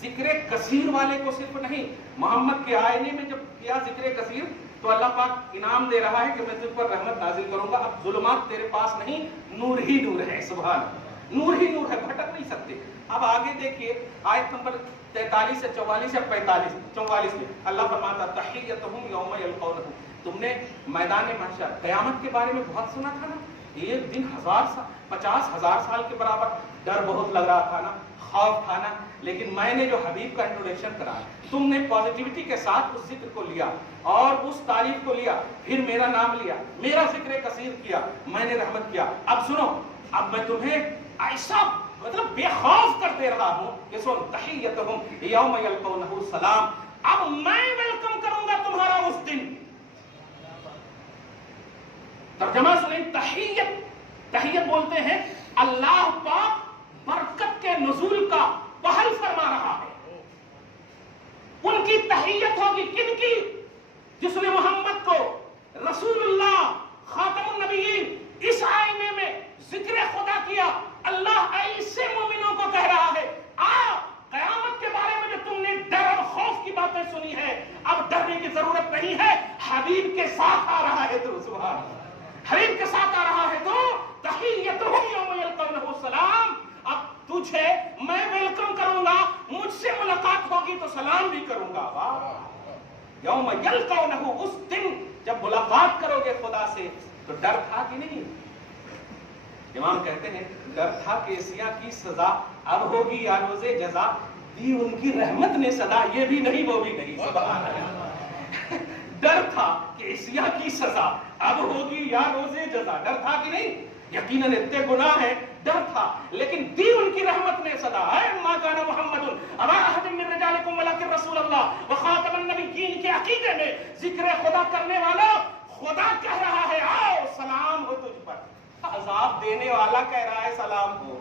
ذکر کثیر والے کو صرف نہیں، محمد کے آئینے میں جب کیا ذکر کثیر تو اللہ پاک انعام دے رہا ہے کہ میں تجھ پر رحمت نازل کروں گا. اب ظلمات تیرے پاس نہیں، نور ہی نور ہے. سبحان، نور ہی نور ہے، بھٹک نہیں سکتے. اب آگے دیکھیے آیت نمبر 43 سے 44 یا 44 میں اللہ فرماتا تحیتہم یوم یلقونہ. تم نے میدان محشر قیامت کے بارے میں بہت سنا تھا نا. ایک دن 50,000 سال کے برابر. ڈر بہت لگ رہا تھا نا، خوف تھا نا. لیکن میں نے جو حبیب کا انٹروڈکشن کرا، تم نے پازیٹیوٹی کے ساتھ اس ذکر کو لیا اور اس تعریف کو لیا، پھر میرا نام لیا، میرا ذکر کثیر کیا، میں نے رحمت کیا. اب سنو، اب میں تمہیں ایسا مطلب بے خوف کر دے رہا ہوں کہ سن تحیتہم یوم یلقونہ سلام. اب میں ویلکم کروں گا تمہارا اس دن. ترجمہ سنیں، تحیت بولتے ہیں اللہ پاک برکت کے نزول کا پہل فرما رہا ہے. ان کی تحیت ہوگی، کن کی؟ جس نے محمد کو رسول اللہ خاتم النبیین اس آئینے میں ذکر خدا کیا. اللہ ایسے مومنوں کو کہہ رہا ہے قیامت کے بارے میں جو تم نے ڈر اور خوف کی باتیں سنی ہے اب ڈرنے کی ضرورت نہیں ہے. حبیب کے ساتھ آ رہا ہے تو سبحان اللہ، حبیب کے ساتھ آ رہا ہے تو تحیتہم یوم یلقونہ السلام. اب تجھے میں ویلکم کروں گا، مجھ سے ملاقات ہوگی تو سلام بھی کروں گا. یوم یلقونہ، اس دن جب ملاقات کرو گے خدا سے تو ڈر تھا کہ نہیں؟ امام کہتے ہیں ڈر تھا کہ عیسیٰ کی سزا اب ہوگی یا روز جزا، دی ان کی رحمت نے صدا، یہ بھی نہیں وہ بھی نہیں. سبحان اللہ. ڈر تھا کہ عیسیٰ کی سزا اب ہوگی یا روز جزا، ڈر تھا کہ نہیں؟ یقیناً اتنے گناہ ہیں، ڈر تھا، لیکن دی ان کی رحمت نے صدا. اے ما کان محمد ابا احد من رجالکم ولکن رسول اللہ وخاتم النبیین کے عقیدے میں ذکر خدا کرنے والا خدا کہہ رہا ہے آؤ سلام ہو تجھ پر. عذاب دینے والا کہہ رہا ہے سلام ہو،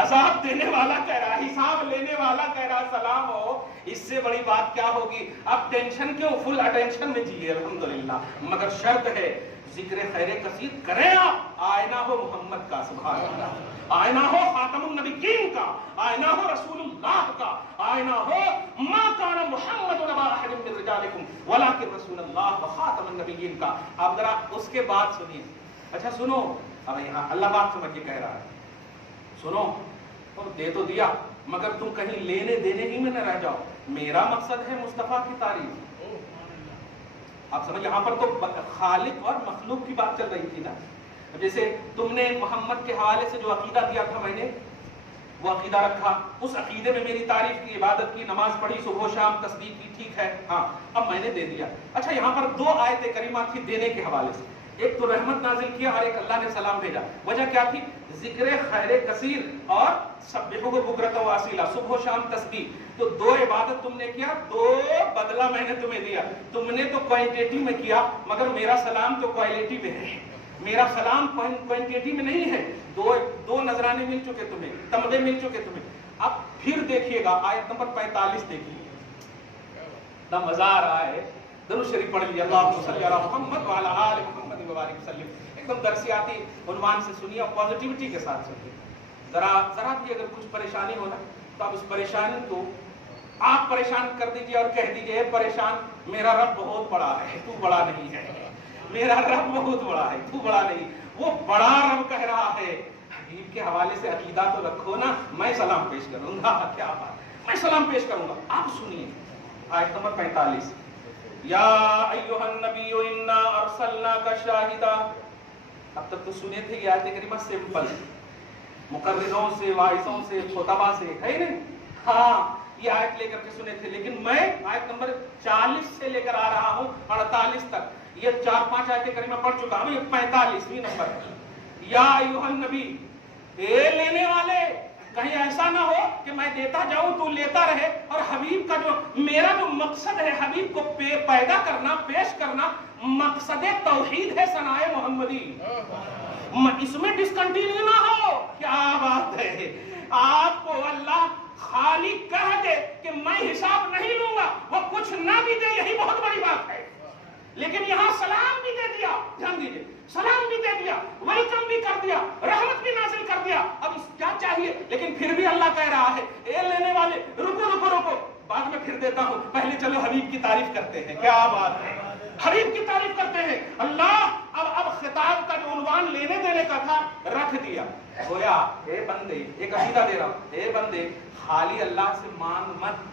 عذاب دینے والا کہہ رہا ہے، حساب لینے والا کہہ رہا ہے سلام ہو. اس سے بڑی بات کیا ہوگی؟ اب ٹینشن کیوں، فل اٹینشن میں جیے الحمدللہ. مگر شرط ہے ذکر خیر کثیر کریں آپ، آئینہ ہو محمد کا. سبحان اللہ. آئینہ ہو خاتم النبیین کا، آئینہ ہو رسول اللہ کا، آئینہ ہو ما کان محمد ابا احد من رجالکم ولکن رسول اللہ وخاتم النبیین کا. آپ ذرا اس کے بعد سنیے. اچھا سنو، اب یہاں اللہ بات سمجھ کے کہہ رہا ہے، سنو اور دے تو دیا مگر تم کہیں لینے دینے ہی میں نہ رہ جاؤ. میرا مقصد ہے مصطفیٰ کی تعریف. آپ سمجھ، یہاں پر تو خالق اور مخلوق کی بات چل رہی تھی نا. جیسے تم نے محمد کے حوالے سے جو عقیدہ دیا تھا میں نے وہ عقیدہ رکھا، اس عقیدے میں میری تعریف کی، عبادت کی، نماز پڑھی، صبح و شام تصدیق کی، ٹھیک ہے ہاں اب میں نے دے دیا. اچھا یہاں پر دو آیت کریمہ تھی دینے کے حوالے سے، ایک تو رحمت نازل کیا اور ایک اللہ نے سلام بھیجا. وجہ کیا تھی؟ ذکر خیر کثیر اور سبحوہ بکرۃ و اصیلا، صبح و شام تسبیح. تو دو عبادت تم نے کیا، دو بدلہ میں نے تمہیں دیا. تم نے تو کوانٹیٹی میں کیا مگر میرا سلام تو کوالٹی میں ہے. میرا سلام کوانٹیٹی میں نہیں ہے. دو نذرانے مل چکے تمہیں، تمغے مل چکے تمہیں. اب پھر دیکھیے گا آیت نمبر 45 دیکھیے، اتنا مزہ آ رہا ہے. درود شریف پڑھ لیجیے، اللہم صلی علی محمد وعلی آل محمد وبارک وسلم. ایک دم درسیاتی عنوان سے سنیے اور پازیٹیوٹی کے ساتھ سنیے. ذرا بھی اگر کچھ پریشانی ہو نا تو آپ اس پریشانی کو آپ پریشان کر دیجیے اور کہہ دیجیے اے پریشان میرا رب بہت بڑا ہے، تو بڑا نہیں ہے. میرا رب بہت بڑا ہے، تو بڑا نہیں. وہ بڑا رب کہہ رہا ہے. حبیب کے حوالے سے عقیدہ تو رکھو نا. میں سلام پیش کروں گا، کیا بات، میں سلام پیش کروں گا. آپ سنیے آیت نمبر 45. یا ایھا النبی انا ارسلناک شاہدا. اب تک تو سنے تھے یہ آیت کریمہ سمپل، مقرروں سے، واعظوں سے، خطبہ سے، ہے نہیں؟ ہاں یہ آیت لے کر کے سنے تھے، لیکن میں آیت نمبر 40 سے لے کر آ رہا ہوں 48 تک. یہ 4-5 آیت کریمہ پڑھ چکا ہوں، یہ 45ویں نمبر. یا ایھا النبی، اے لینے والے، کہیں ایسا نہ ہو کہ میں دیتا جاؤں تو لیتا رہے. اور حبیب کا میرا جو مقصد ہے حبیب کو پیدا کرنا، پیش کرنا، مقصد توحید ہے، ثنائے محمدی. اس میں ڈسکنٹینیو نہ ہو. کیا بات ہے، آپ کو اللہ خالق کہہ دے کہ میں حساب نہیں لوں گا، وہ کچھ نہ بھی دے، یہی بہت بڑی بات ہے. لیکن یہاں سلام بھی دے دیا، دھیان دیجیے، سلام بھی دے دیا، ویلکم بھی کر دیا، رحمت بھی نازل کر دیا. اب کیا چاہیے؟ لیکن پھر بھی اللہ کہہ رہا ہے اے لینے والے رکو رکو رکو، بعد میں پھر دیتا ہوں، پہلے چلو حبیب کی تعریف کرتے ہیں. کیا بات ہے، حبیب کی تعریف کرتے ہیں. اللہ اب خطاب کا جو عنوان لینے دینے کا تھا رکھ دیا. گویا اے بندے، ایک عقیدہ دے رہا ہوں، اے بندے خالی اللہ سے مانگ مت،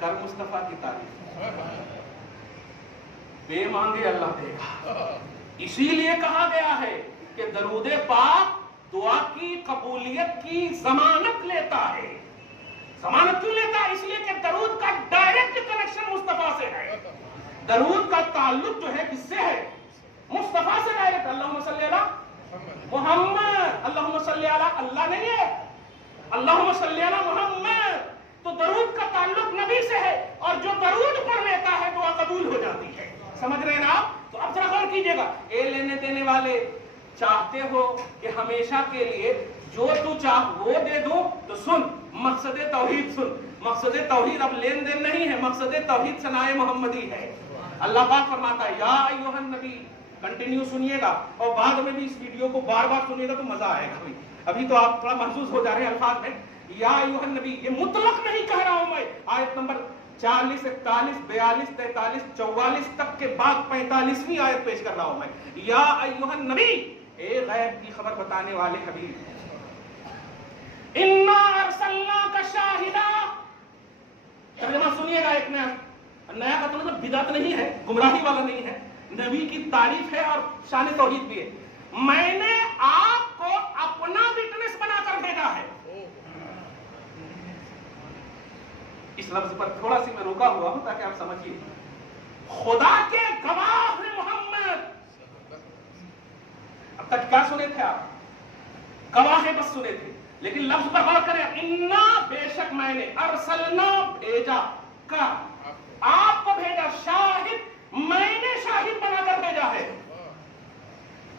کر مصطفیٰ کی تعریف. بے مانگے اللہ دے گا. اسی لیے کہا گیا ہے کہ درود پاک دعا کی قبولیت کی ضمانت لیتا ہے. ضمانت کیوں لیتا ہے؟ اس لیے کہ درود کا ڈائریکٹ کنیکشن مصطفیٰ سے ہے. درود کا تعلق جو ہے کس سے ہے؟ مصطفیٰ سے ڈائریکٹ. اللہم صلی علی محمد، اللہم صلی علی اللہ نہیں ہے، اللہم صلی علی محمد. تو درود کا تعلق نبی سے ہے، اور جو درود پڑھ لیتا ہے دعا قبول ہو جاتی ہے. سمجھ رہے ہیں نا آپ؟ تو اب ذرا غور کیجئے گا. اے لینے دینے والے، چاہتے ہو کہ ہمیشہ کے لیے جو تو چاہ وہ دے دوں تو سن مقصد توحید سن. مقصد توحید اب لین دین نہیں ہے، مقصد توحید ثنائے محمدی ہے. اللہ پاک فرماتا ہے یا ایھا النبی، کنٹینیو سنیے گا اور بعد میں بھی اس ویڈیو کو بار بار سنیے گا تو مزہ آئے گا. ابھی تو آپ تھوڑا محسوس ہو جا رہے ہیں الفاظ میں. یا ایھا النبی، یہ مطلق نہیں کہہ رہا ہوں میں. آیت نمبر 40 41 42 43 44 تک کے بعد 45ویں آیت پیش کر رہا ہوں میں. یا ایھا النبی، اے غیب کی خبر بتانے والے حبیب، انا ارسلناک شاہدا. ترجمہ سنیے گا. ایک نیا کا مطلب بدعت نہیں ہے، گمراہی والا نہیں ہے، نبی کی تعریف ہے اور شان توحید بھی ہے. میں نے آپ کو اپنا وٹنس بنا کر بھیجا ہے. اس لفظ پر تھوڑا سی میں رکا ہوا ہوں تاکہ آپ سمجھیے. خدا کے گواہ ہیں محمد. اب تک کیا سنے تھے آپ؟ گواہ بس سنے تھے، لیکن لفظ پر غور کریں. انا، بے شک میں نے، ارسلنا بھیجا، کا آپ کو بھیجا، شاہد میں نے شاہد بنا کر بھیجا ہے.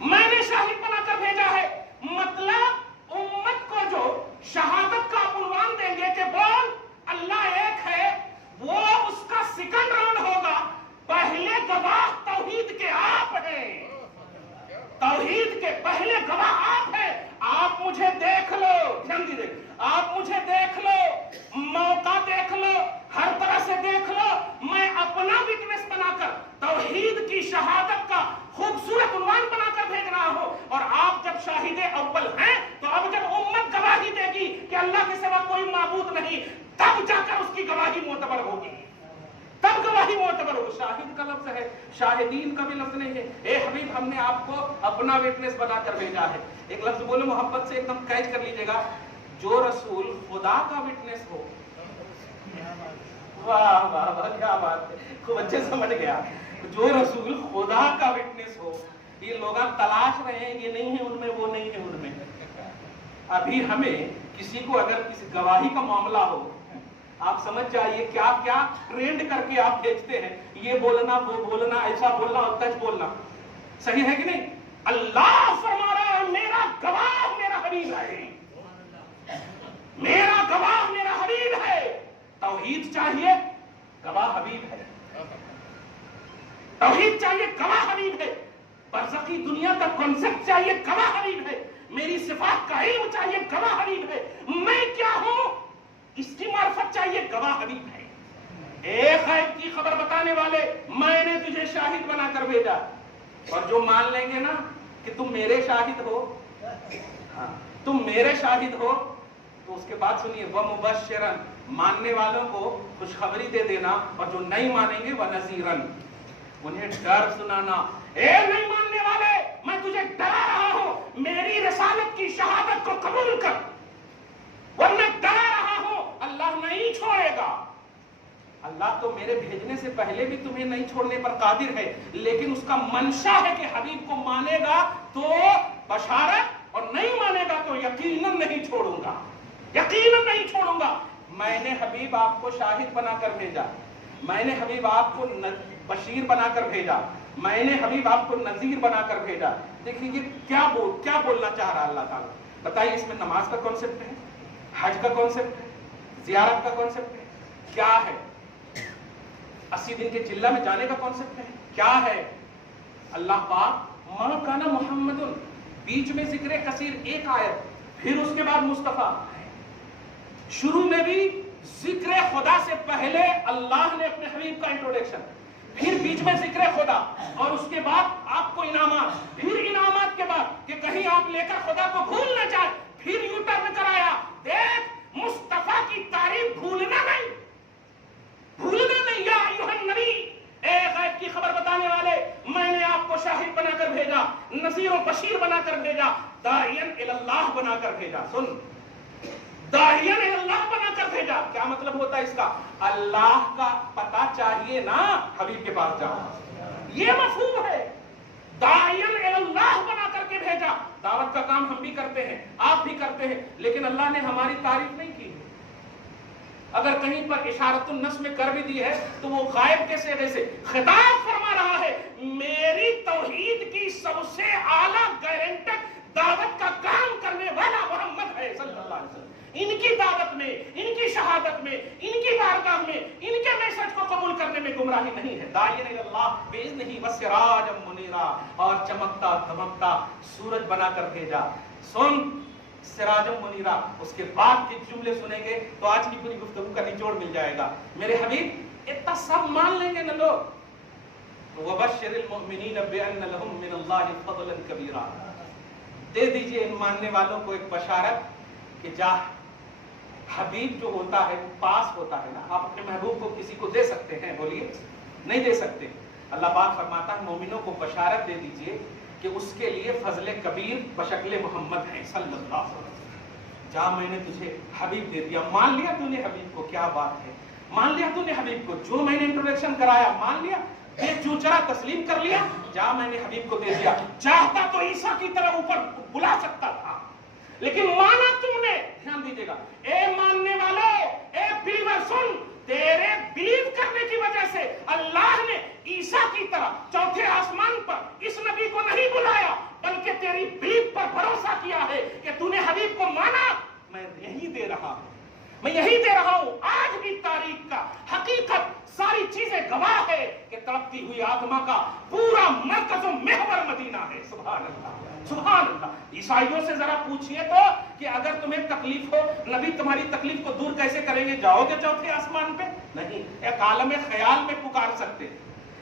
میں نے شاہد بنا کر بھیجا ہے. مطلب امت کو جو شہادت کا عنوان دیں گے کہ بول اللہ ایک ہے، وہ اس کا سیکنڈ راؤنڈ ہوگا. پہلے گواہ توحید کے آپ ہیں. توحید کے پہلے گواہ آپ ہیں. آپ مجھے دیکھ لو، دھیان دیجیے، آپ مجھے دیکھ لو، موقع دیکھ لو، ہر طرح سے دیکھ لو. میں اپنا وٹنس بنا کر توحید کی شہادت کا خوبصورت عنوان بنا کر بھیج رہا ہوں. اور آپ جب شاہد اول ہیں تو اب جب امت گواہی دے گی کہ اللہ کے سوا کوئی معبود نہیں، تب جا کر اس کی گواہی معتبر ہوگی. تب گواہی معتبر ہوگی. شاہد کا لفظ ہے، شاہدین کا بھی لفظ نہیں ہے. اے حبیب، ہم نے آپ کو اپنا وٹنس بنا کر بھیجا ہے. ایک لفظ بولے محبت سے ایک دم قید کر لیجیے گا. جو رسول خدا کا وٹنس ہو. واہ واہ واہ، کیا بات ہے، خوب اچھے سمجھ گیا. جو رسول خدا کا وٹنس ہو. یہ لوگ آپ تلاش رہے ہیں، یہ نہیں ہے ان میں، وہ نہیں ہے ان میں. ابھی ہمیں کسی کو اگر کسی گواہی کا معاملہ ہو، آپ سمجھ جائیے کیا کیا ٹرینڈ کر کے آپ بھیجتے ہیں. یہ بولنا، وہ بولنا، ایسا بولنا اور سچ بولنا. صحیح ہے کہ نہیں؟ اللہ فرما رہا ہے میرا گواہ میرا حبیب ہے. میرا گواہ میرا حبیب ہے. توحید چاہیے، گواہ حبیب ہے. توحید چاہیے، گواہ حبیب ہے. برزخی دنیا کا کانسیپٹ چاہیے، گواہ حبیب ہے. میری صفات کا علم چاہیے، گواہ حبیب ہے. میں کیا ہوں اس کی معرفت چاہیے، گواہ حبیب ہے. اے غیب کی خبر بتانے والے، میں نے تجھے شاہد بنا کر بھیجا. اور جو مان لیں گے نا کہ تم میرے شاہد ہو، تم میرے شاہد ہو، تو اس کے بعد سنیے، وَمُبَشِّرًا، ماننے والوں کو خوشخبری دے دینا، اور جو نہیں مانیں گے وَنَذِيرًا، انہیں ڈر سنانا. اے نہیں ماننے والے، میں تجھے ڈرا رہا ہوں، میری رسالت کی شہادت کو قبول کر، ورنہ ڈرا رہا ہوں اللہ نہیں چھوڑے گا. اللہ تو میرے بھیجنے سے پہلے بھی تمہیں نہیں چھوڑنے پر قادر ہے، لیکن اس کا منشا ہے کہ حبیب کو مانے گا تو بشارت، اور نہیں مانے گا تو یقیناً نہیں چھوڑوں گا، یقیناً نہیں چھوڑوں گا. میں نے حبیب آپ کو شاہد بنا کر بھیجا. میں نے حبیب آپ کو بشیر بنا کر بھیجا. میں نے حبیب آپ کو نذیر بنا کر بھیجا. دیکھیں یہ کیا بولنا چاہ رہا اللہ تعالیٰ. بتائیے، اس میں نماز کا کانسیپٹ ہے، حج کا کانسیپٹ ہے، زیارت کا کانسیپٹ ہے، کیا ہے؟ 80 دن کے چلہ میں جانے کا کانسیپٹ ہے، کیا ہے؟ اللہ پاک ما کان محمد، بیچ میں ذکر کثیر ایک آیت، پھر اس کے بعد مصطفیٰ. شروع میں بھی ذکر خدا سے پہلے اللہ نے اپنے حبیب کا انٹروڈکشن، پھر بیچ میں ذکر خدا، اور اس کے بعد آپ کو انعامات، پھر انعامات کے بعد کہ کہیں آپ لے کر خدا کو بھول نہ جائے، پھر یو ٹرن کرایا. دیکھ، مصطفیٰ کی تعریف بھولنا نہیں، بھولنا نہیں. یا ایھا النبی، اے غیب کی خبر بتانے والے، میں نے آپ کو شاہد بنا کر بھیجا، نذیر و بشیر بنا کر بھیجا، داعیاً الی اللہ بنا کر بھیجا. سن، داعیاً الی اللہ بنا کر بھیجا. کیا مطلب ہوتا ہے اس کا؟ اللہ کا پتہ چاہیے نا، حبیب کے پاس جاؤ. یہ مفہوم ہے. داعیاً الی اللہ بنا کر کے بھیجا. دعوت کا کام ہم بھی کرتے ہیں، آپ بھی کرتے ہیں، لیکن اللہ نے ہماری تعریف نہیں کی. اگر کہیں پر اشارت النص میں کر بھی دی ہے تو وہ غائب کے صیغے سے خطاب فرما رہا ہے. میری توحید کی سب سے اعلیٰ گارنٹر دعوت کا کام کرنے والا محمد ہے صلی اللہ علیہ وسلم. ان کی دعوت میں، ان کی شہادت میں، ان کی بارگاہ میں، ان کے میسج کو قبول قبول کرنے میں گمراہی نہیں ہے. داعین الی اللہ باذنہ وسراجا منیرا, اور چمکتا دمکتا سورج بنا کر بھیجا. سن سراجم منیرا. اس کے بعد کے جملے سنیں گے تو آج کی پوری گفتگو کا نچوڑ مل جائے گا. میرے حبیب اتنا سب مان لیں گے نا لوگ. وبشر المؤمنین بان لهم من اللہ فضلا کبیرا. دے دیجئے ان ماننے والوں کو ایک بشارت کہ جا حبیب جو ہوتا ہے پاس ہوتا ہے نا. آپ اپنے محبوب کو کسی کو دے سکتے ہیں؟ بولیے نہیں دے سکتے. اللہ پاک فرماتا ہے مومنوں کو بشارت دے دیجئے کہ اس کے لیے فضل کبیر بشکل محمد ہے صلی اللہ علیہ وسلم. جا میں نے تجھے حبیب دے دیا. مان لیا تو نے حبیب کو؟ کیا بات ہے, مان لیا تو نے حبیب کو. جو میں نے انٹروڈکشن کرایا مان لیا, بے چوچرا تسلیم کر لیا. جا میں نے حبیب کو دے دیا. چاہتا تو عیسیٰ کی طرح اوپر بلا سکتا تھا لیکن مانا تم نے. دھیان دیجیے گا اے ماننے والوں, اے بلیور سن, تیرے بلیو کرنے کی وجہ سے اللہ نے عیسیٰ کی طرح چوتھے آسمان پر اس نبی کو نہیں بلایا بلکہ تیری بلیو پر بھروسہ کیا ہے کہ تو نے حبیب کو مانا. میں یہی دے رہا ہوں, میں یہی دے رہا ہوں. آج بھی تاریخ کا حقیقت ساری چیزیں گواہ ہے کہ تڑپتی ہوئی آدما کا پورا مرکز و محور مدینہ ہے. سبحان اللہ سبحان اللہ. عیسائیوں سے ذرا پوچھئے تو کہ اگر تمہیں تکلیف ہو نبی تمہاری تکلیف کو دور کیسے کریں گے؟ جاؤ گے چوتھے آسمان پہ؟ نہیں, ایک عالم خیال میں پکار سکتے.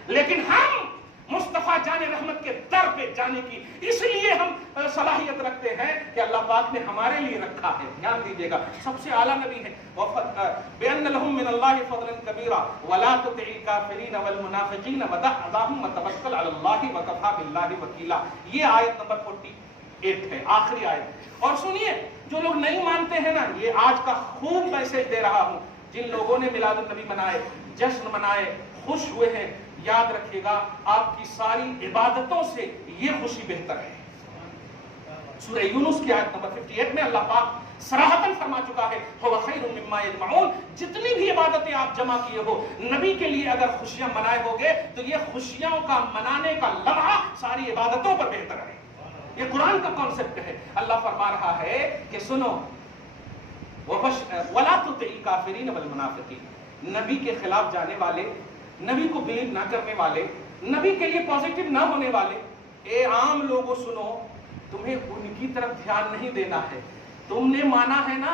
لیکن ہم مصطفیٰ جان رحمت کے در پہ جانے کی اس لیے ہم صلاحیت رکھتے ہیں کہ اللہ پاک نے ہمارے لیے رکھا ہے. دھیان دیجیے گا سب سے اعلیٰ نبی ہے. بِأَنَّ لَهُم مِّنَ اللَّهِ فَضْلًا كَبِيرًا وَلَا تُطِعِ الْكَافِرِينَ وَالْمُنَافِقِينَ وَدَعْ أَذَاهُمْ وَتَوَكَّلْ عَلَى اللَّهِ وَكَفَىٰ بِاللَّهِ وَكِيلًا. یہ آیت نمبر 48 ہے, آخری آیت. اور سنیے جو لوگ نہیں مانتے ہیں نا, یہ آج کا خوب میسج دے رہا ہوں. جن لوگوں نے میلاد النبی منائے, جشن منائے, خوش ہوئے ہیں, یاد رکھیے گا آپ کی ساری عبادتوں سے یہ خوشی بہتر ہے. سورہ یونس کی آیت نمبر 58 میں اللہ پاک صراحتاً فرما چکا ہے هو خیر مما یجمعون. جتنی بھی عبادتیں آپ جمع کیے ہو نبی کے لیے اگر خوشیاں منائے ہوگے تو یہ خوشیاں کا منانے کا لمحہ ساری عبادتوں پر بہتر ہے. یہ قرآن کا کانسیپٹ ہے. اللہ فرما رہا ہے کہ سنو وَلَا تُطِعِ الْكَافِرِينَ وَالْمُنَافِقِينَ. نبی کے خلاف جانے والے, نبی کو بلیو نہ کرنے والے, نبی کے لیے پازیٹیو نہ ہونے والے, اے عام لوگوں سنو, تمہیں ان کی طرف دھیان نہیں دینا ہے. تم نے مانا ہے نا,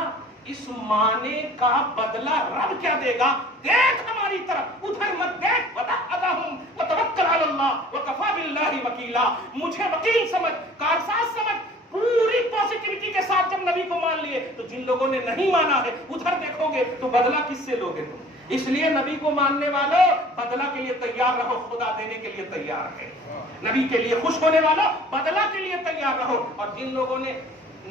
اس مانے کا بدلہ رب کیا دے گا دیکھ ہماری طرف, ادھر مت دیکھ. وَتَعَذَهُمْ وَتَوَكَّلْ عَلَى اللَّهِ وَكَفَىٰ بِاللَّهِ وَكِيلًا. مجھے وکیل سمجھ, کارساز سمجھ. پوری پازیٹیوٹی کے ساتھ جب نبی کو مان لیے تو جن لوگوں نے نہیں مانا ہے ادھر دیکھو گے تو بدلہ کس سے لوگے تم؟ اس لیے نبی کو ماننے والوں بدلہ کے لیے تیار رہو, خدا دینے کے لیے تیار ہے. نبی کے لیے خوش ہونے والا بدلہ کے لیے تیار رہو. اور جن لوگوں نے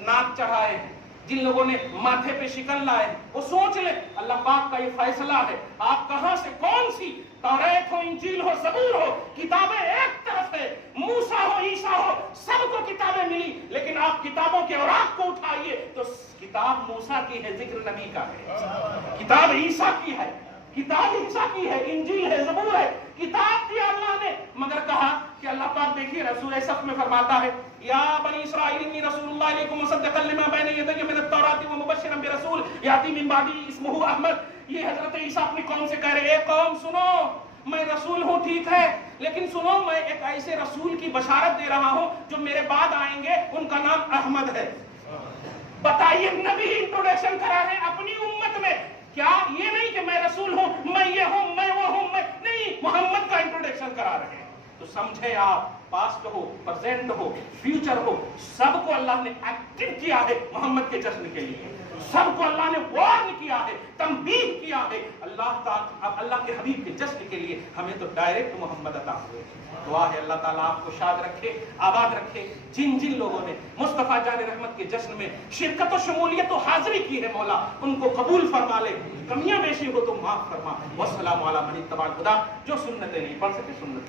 ناک چڑھائے ہیں, جن لوگوں نے ماتھے پہ شکن لائے, وہ سوچ لیں اللہ پاک کا یہ فیصلہ ہے. آپ کہاں سے کون سی توریت ہو, انجیل ہو, زبور ہو, کتابیں ایک طرف ہے, موسیٰ ہو, عیسیٰ ہو, سب کو کتابیں ملی, لیکن آپ کتابوں کے اوراق کو اٹھائیے تو کتاب موسیٰ کی ہے, ذکر نبی کا ہے. کتاب عیسیٰ کی ہے, کتاب عیسیٰ کی ہے, انجیل ہے, زبور ہے, کتاب دیا اللہ نے. مگر کہا کہ اللہ پاک دیکھیے سورہ صف میں فرماتا ہے یا بنی اسرائیل انی رسول اللہ علیکم مصدقا لما بین یدی من التوراۃ ومبشرا برسول یاتی من بعدی اسمہ احمد. یہ حضرت عیسیٰ اپنی قوم سے کہہ رہے ہیں, قوم سنو میں رسول ہوں ٹھیک ہے, لیکن سنو میں ایک ایسے رسول کی بشارت دے رہا ہوں جو میرے بعد آئیں گے, ان کا نام احمد ہے. بتائیے نبی انٹروڈکشن کرا رہے ہیں اپنی امت میں. کیا یہ نہیں کہ میں رسول ہوں, میں یہ ہوں, میں وہ ہوں, میں نہیں, محمد کا انٹروڈکشن کرا رہے ہیں. تو سمجھے آپ پاسٹ ہو, پریزنٹ ہو, فیوچر ہو, سب کو اللہ نے ایکٹیو کیا ہے محمد کے جشن کے لیے. سب کو اللہ نے وارن کیا ہے, تنبیہ کیا ہے. اللہ کے حبیب کے جشن کے لیے ہمیں تو ڈائریکٹ محمد عطا ہوئے. دعا ہے اللہ تعالیٰ آپ کو شاد رکھے, آباد رکھے. جن جن لوگوں نے مصطفیٰ جان رحمت کے جشن میں شرکت و شمولیت و حاضری کی ہے مولا ان کو قبول فرما لے, کمیاں بیشی ہو تو معاف فرما. والسلام علی من اتبع الہدی. جو سنتیں نہیں پڑھ سکے سنت